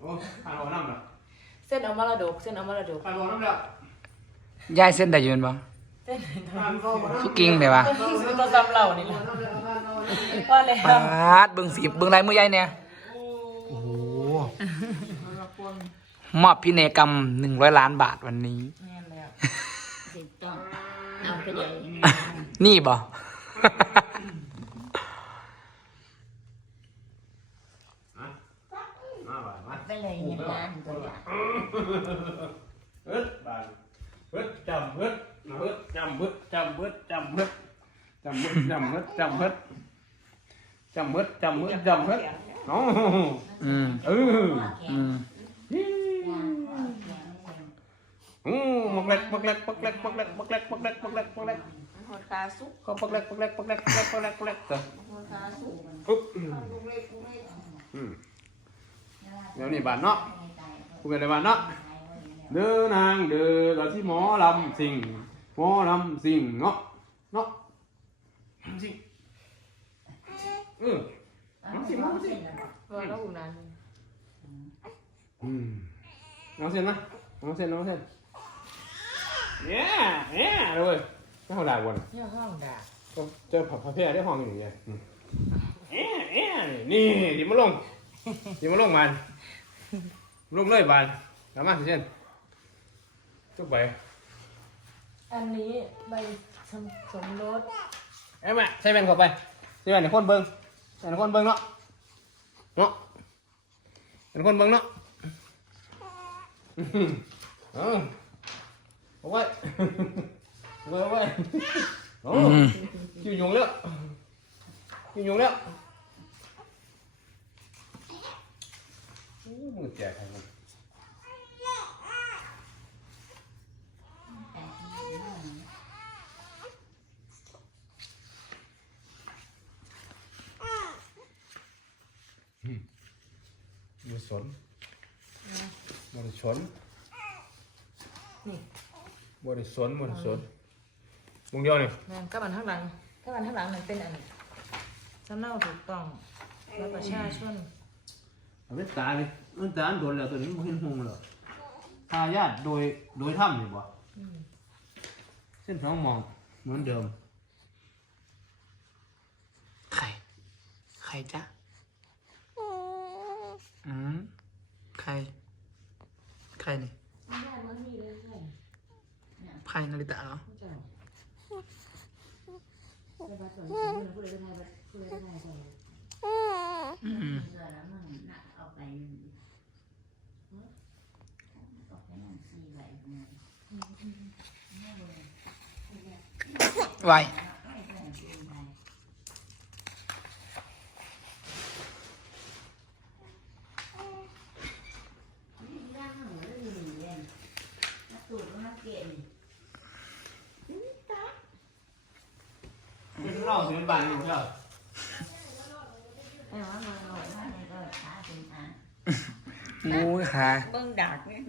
โอ้ขาดรอน้ำละเส้นเอามรดกเส้นเอามรดกขาดรอน้ำละย้ายเส้นได้อยืนบ่เส้นขาดรอน้ำคือกิ้งได้ปะมันก็ซ้ำเรานี่แหละพอแล้วปาดเบิ่งสีเบิ่งลายมือยายเนี่ยโอ้โหมอบพินัยกรรมหนึ่งร้อยล้านบาทวันนี้แม่นแล้วถูกต้องเอาไปเลยนี่บ่ Nyala Bứt bàn Bứt chầm bứt Bứt chầm bứt chầm bứt chầm bứt Chầm bứt chầm bứt chầm bứt Chầm bứt chầm bứt chầm bứt Nó Ừ Ừ Ừ Bật lệch bật lệch bật lệch bật lệch bật lệch bật lệch bật lệch bật lệch Hồi khá xúc Có bật lệch bật lệch bật lệch bật lệch bật lệch Hồi khá xúc Úp Ừ แล้วนี่บานเนาะกูเป็นอะไรบานเนาะเดินนางเดินกับที่หมอลำสิงหมอลำสิงเนาะเนาะสิงเออน้องสิ่งน้องสิเออแล้วอุ่นานอืมน้องเส้นนะน้องเส้นน้องเส้นเนี่ยเนี่ยเลยไม่เขาด่าวนเนี่ยห้องด่าก็เจอผับพระเพรได้ห้องอยู่องเงี้ยเนี่ยเนี่ยนี่ดิมาลงดิมาลงมัน ลงเลยบานสามารถสิเช่นจุกไปอันนี้ใบสมสมรสเอ้ยแม่ใส่แว่นเข้าไปใส่แว่นในคนเบิ้งใส่ในคนเบิ้งเนาะเนาะเป็นคนเบิ้งเนาะอื้อหือเอาเอาไว้เอาไว้เอาไว้โอ้อืมคิวยุงแล้วคิวยุงแล้ว อ้มือแจกใครมันมือสนมือสนนี่มือสนมือสนมึงเดียวนี่แม่นกับอันข้างหลังกับอันข้างหลังมันเป็นอันสำเนาถูกต้องแล้วประชาชน เอาเป็นตาเลยมันตาโดนแล้วตัวนี้มันเห็นหงแล้วทายาทโดยโดยถ้ำนี่บ่อืมเส้นสองมองเหมือนเดิม ใคร ใครจ๊ะ อืม ใคร ใครนี่ได้มันมีเลยใช่ใครนาริตะเหรอผู้เจ้าได้บัตรสวยผู้ใดได้บัตรผู้ใดได้บัตรสวย ไว้เราถึงบ้านนี่เถอะ มูค่ะเบิ่งดักเนี่ย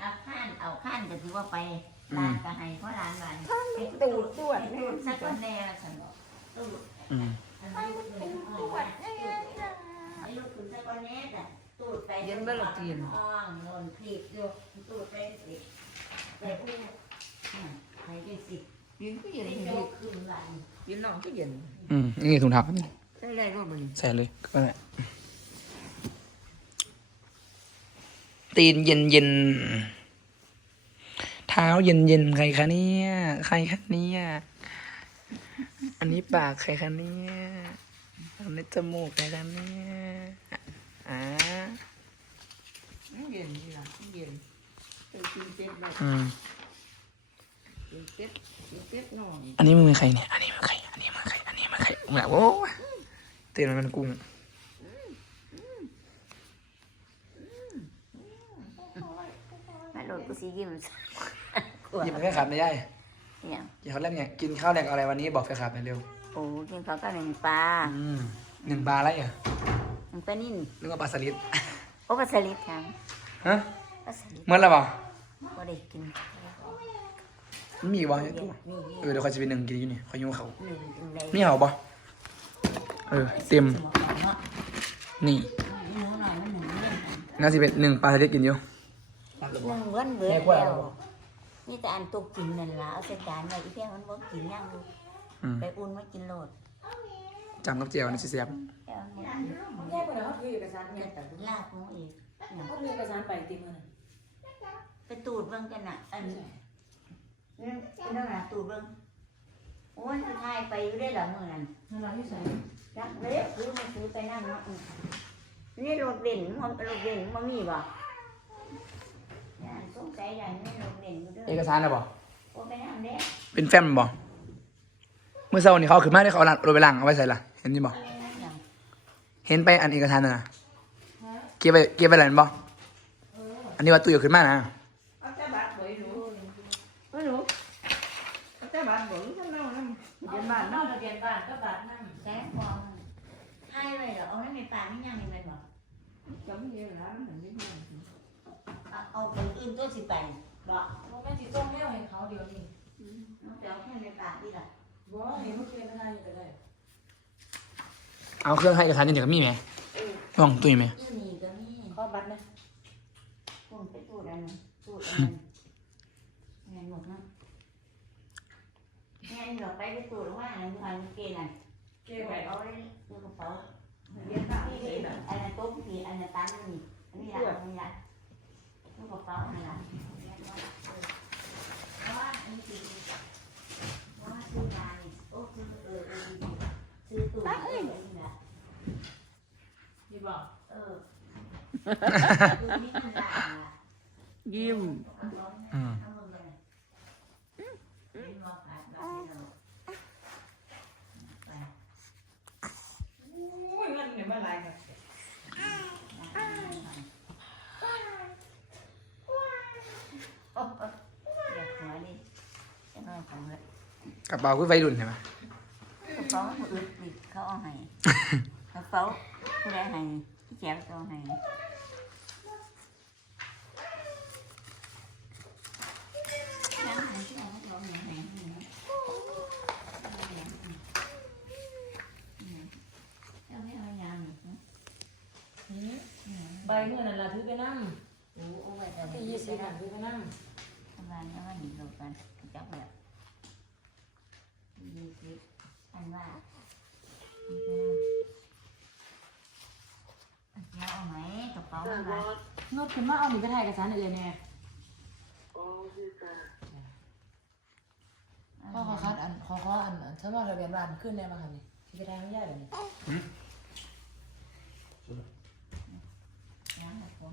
เอาข้านเอาข้านก็ถือว่าไปร้านก็ให้เพราะร้านร้านให้ตูดตรวจตูดสักคนแน่ละฉันบอกตูดอืมอันนี้เป็นตรวจไอ้ลูกคุณสักคนแน่แต่ตูดไปห้องโดนคลิปอยู่ตูดไปสิไปพูดไปได้สิยืนก็ยืนไปยืนโจกคืนวันยืนน้องก็ยืนอืมนี่ถุงเท้าได้ไรก็มันใส่เลยก็ได้ ตีนเย็นเย็นเท้าเย็นเย็นใครคะเนี่ยใครคะเนี่ยอันนี้ปากใครคะเนี่ยอันนี้จมูกใครคะเนี่ยอ่ายืนยืนยืนไปกินเป็ดแบบอืมกินเป็ดกินเป็ดน้องอันนี้มือใครเนี่ย อันนี้มือใคร อันนี้มือใคร อันนี้มือใครแบบโอ้ยตีนมันเป็นกุ้ง มาโดนกู สียิ้มหยิบมาแค่ขับไม่ได้เนี่ยกินข้าวแรกเนี่ยกินข้าวแรกอะไรวันนี้บอกแฟนคลับหน่อยเร็วโอ้กินข้าวกับหนึ่งปลาอืมหนึ่งปลาอะไรอะหนึ่งปลานิ่นนึกว่าปลาสลิดโอ้ปลาสลิดครับฮะปลาสลิดเมื่อไรบ่ก็ได้กินมันมีบ่นี่นี่เออเดี๋ยวเขาจะไปหนึ่งกินอยู่นี่เขายุ่งเขานี่นี่มีเหรอบ่เออเต็มสมองเนาะนี่นี่น่าจะเป็นหนึ่งปลาทะเลกินอยู่ หนึ่งวันเบิดแล้วนี่แต่อันตุกกินนั่นล่ะเอาใส่จานไว้อีเพียงมันบ่กินย่างลูกอืมไปอุ่นมากินโลดจำกับเจียวนี่สิเสียบแค่มันบ่กินแย่กว่าเขาถือเอกสารแย่แต่ลากหมูอีกเนี่ยเขาถือเอกสารไปติมือน่ะไปตูดเบิ่งกันน่ะอันนี้นี่นั่นน่ะตูดเบิ่งโอ้ยสุดท้ายไปอยู่ได้หรอมื้อนั้น นั่นเราที่ใส่จักเลยคือมันซื้อไปนั่นเนาะอืมนี่รถเบนซ์มันรถเบนซ์มันมีบ่ย่าน สงสัยอย่างนี้รถเบนซ์อยู่เด้เออกสารนะบ่โอ้ไปนั่นเด้เป็นแฟมบ่เมื่อเช้านี่เขาเอาขึ้นมาได้เขาเอารถไปล้างเอาไว้ใส่ละเห็นนี่บ่อะไรนั่นอย่างเห็นไปอันเอกสารน่ะนะเก็บไปเก็บไปแล้วนั่นบ่อันนี้ว่าตู้อยู่ขึ้นมานะเอาแต่บัตรบ่รู้บ่รู้เอาแต่บัตรบ่รู้ท่านเล่านั่นเรียนบ้านเนาะทะเบียนบ้านก็บัตรนั่นแซ่บฟองให้ไว้เหรอเอานั่นในปากไม่ยังนี่แม่นบ่จำเยอะแล้วมันไม่ได้ เอาเอาไปอื่นตัวสิไปบ่บ่แม่นสิส่งแนวให้เขาเดี๋ยวนี้เอาเดี๋ยวแค่ในปากนี่ล่ะบ่ให้เขาเขียนอะไรก็ได้เอาเครื่องให้เอกสารนี่เดี๋ยวก็มีไหมลองตุ้ยไหมอยู่นี่ก็มีขอบัตรนะผมไปตูดอันนั้นตูดอันนั้นแม่นหมดเนาะแม่นเหรอไปไปตูดว่าอันนั้นอันเกณฑ์น่ะเก็เก็บบไว้เอาไว้ในกระเป๋าเรียนบ้านที่ที่นี่นี่อันนั้นโต๊ะพี่อันนั้นตั้งนี่อันนี้ละอันนี้ละ ในกระเป๋าอันนั้นละเพราะว่าอันนี้คือเพราะว่าซื้อยานี่โอ้ซื้อเออเออซื้อตู้เออนี่ละนี่บ่เออดูนี่มันละอะยิ้มเอาลองนะอืม เอาลงไปเลยนี่มองผ่านบ้านให้เราไป อุ้ยมันเนี่ยมาหลายครับ โอ้โอ้อยากหัวดิจะนอน ของเลยกระเป๋าคือไฟรุ่นใช่ไหมกระเป๋าอึดดิเขาเอาให้กระเป๋าผู้ใดให้พี่แจ๋วเอาให้น้ำหายที่ไหนเขาเอาให้ให้ให้เอาไม่เอายางหรอกนะใบเมื่อนั่นล่ะถือไปนำโอ้เอาไว้แต่ที่ที่ยี่ยี่สิสิบบอะถือไปนำทำงานแล้วมันหนีหลบกันจับแบบยี่สิบอัน ว่าเดี๋ยวเอาไหมกระเป๋ามันว่าโนดขึ้นมาเอานี่ไปถ่ายเอกสารเอื่นแน่พ่อขอคัดอันขอขออันอันฉันว่าทะเบียนบ้านขึ้นได้มาค่ะนี่ที่ไปถ่ายให้ยายแบบนี้ยังแบบผม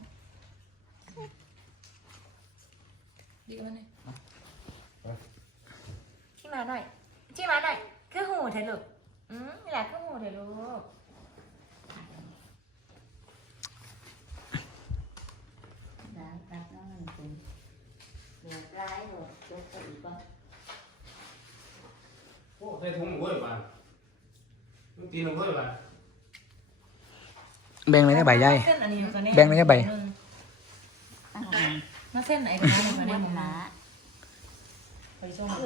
ดีกันนี่ชี้มาหน่อยชี้มาหน่อย คือหูเถอะลูกอืมอยากคือหูเถอะลูกได้ตัดน้องมันเป็นเดือดร้ายหรอกเดี๋ยวจะอีกป่ะโอ้ใส่ถุงหมูเว้ยบ้านมึงตีหนูเว้ยบ้านแบ่งเลยได้ใบใหญ่ เส้นอันนี้อยู่ตัวนี้แบ่งได้แค่ใบ ตั้งแต่มาเส้นไหนกันนะไม่มาได้เนี่ยหนาไปช่วงเขา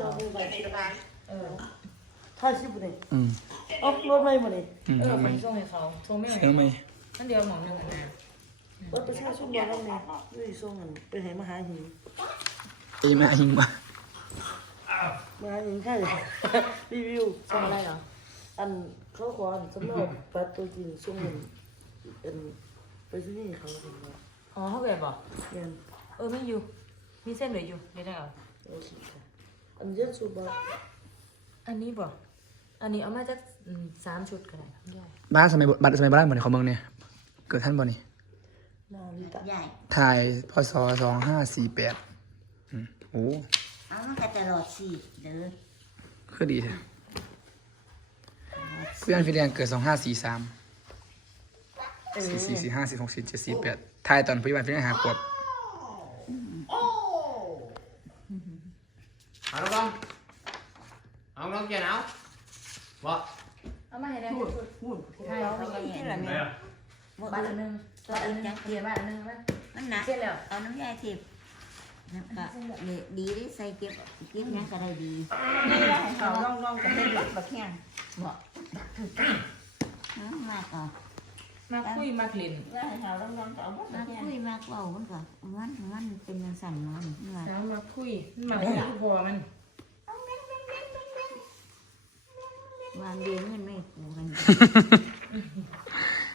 เออ ถ้าชิบเลยอืมอ๋อรถไม่มาเลยอืมเออทำไปไมช่วงให้เขาโทรไม่เสียงไหมนั่นเดียวหมองหนึ่งอันนะรถประชาชนบ้านเราเนี่ยด้วยส่งเงินไปให้มหาหิงเอ้ยมาหิงมามหาหิงใช่เลยรีวิวส่งอะไรเหรออันเขาขออันสำเนาบัตรตัวจริงส่งเงินอันไปที่นี่เขาถึงว่าอ๋อเขาเกิดบอกเงินเออไม่อยู่ มีเส้นเหลืออยู่ไม่ได้เอาโอเคค่ะอันเย็นสุบะอันนี้บอก อันนี้เอามาจากอืมสามชุดก็ได้ย่อยบ้านสมัยโบบัตรสมัยโบราณเหมือนของเมืองเนี่ยเกิดท่านบ่นี่นาลิตะใหญ่ ถ่ายพศสองห้าสี่แปดอืมโอ้เอามันก็ตลอดสี่เด้อคือดีแท้เพื่อนฟิเลียนเกิดสองห้าสี่สามสี่สี่สี่ห้าสี่หกสี่เจ็ดสี่แปดถ่ายตอนปัจจุบันฟิเลียนหาขวบเอาลูกน้องเอาน้องเกียร์เอา บ่เอามาให้ได้พูดพูดใช่เขาก็ที่เห็นละไหนเนี่ยอะบ่บ้านอื่อันนหนึงตัวอันหนึงเขียนบ้านอันหนึงมั้ยมันหนักเสร็จแล้วเอาน้ำยาทิพย์แล้วก็ดีดีที่ใส่เก็บเก็บยังก็ได้ดีเขาลองลองก็เป็นแบบบักแข้งบ่น้ำมากอะมาคุยมาเล่นว่าให้เราลองลองเอาบ่มาได้คุยมากเว้ามันก็มันมันเป็นจังสั่นเนาะนี่ว่าสาวมาคุยมาคุยกับพ่อมัน วางเดียนเงินไม่กูกัน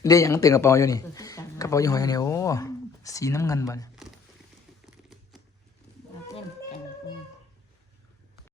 เรียกหยังเต็มกระเป๋าอยู่นี่ก็คือกันกระเป๋ายี่ห้ออันนี้โอ้สีน้ำเงินบ่เนี่ย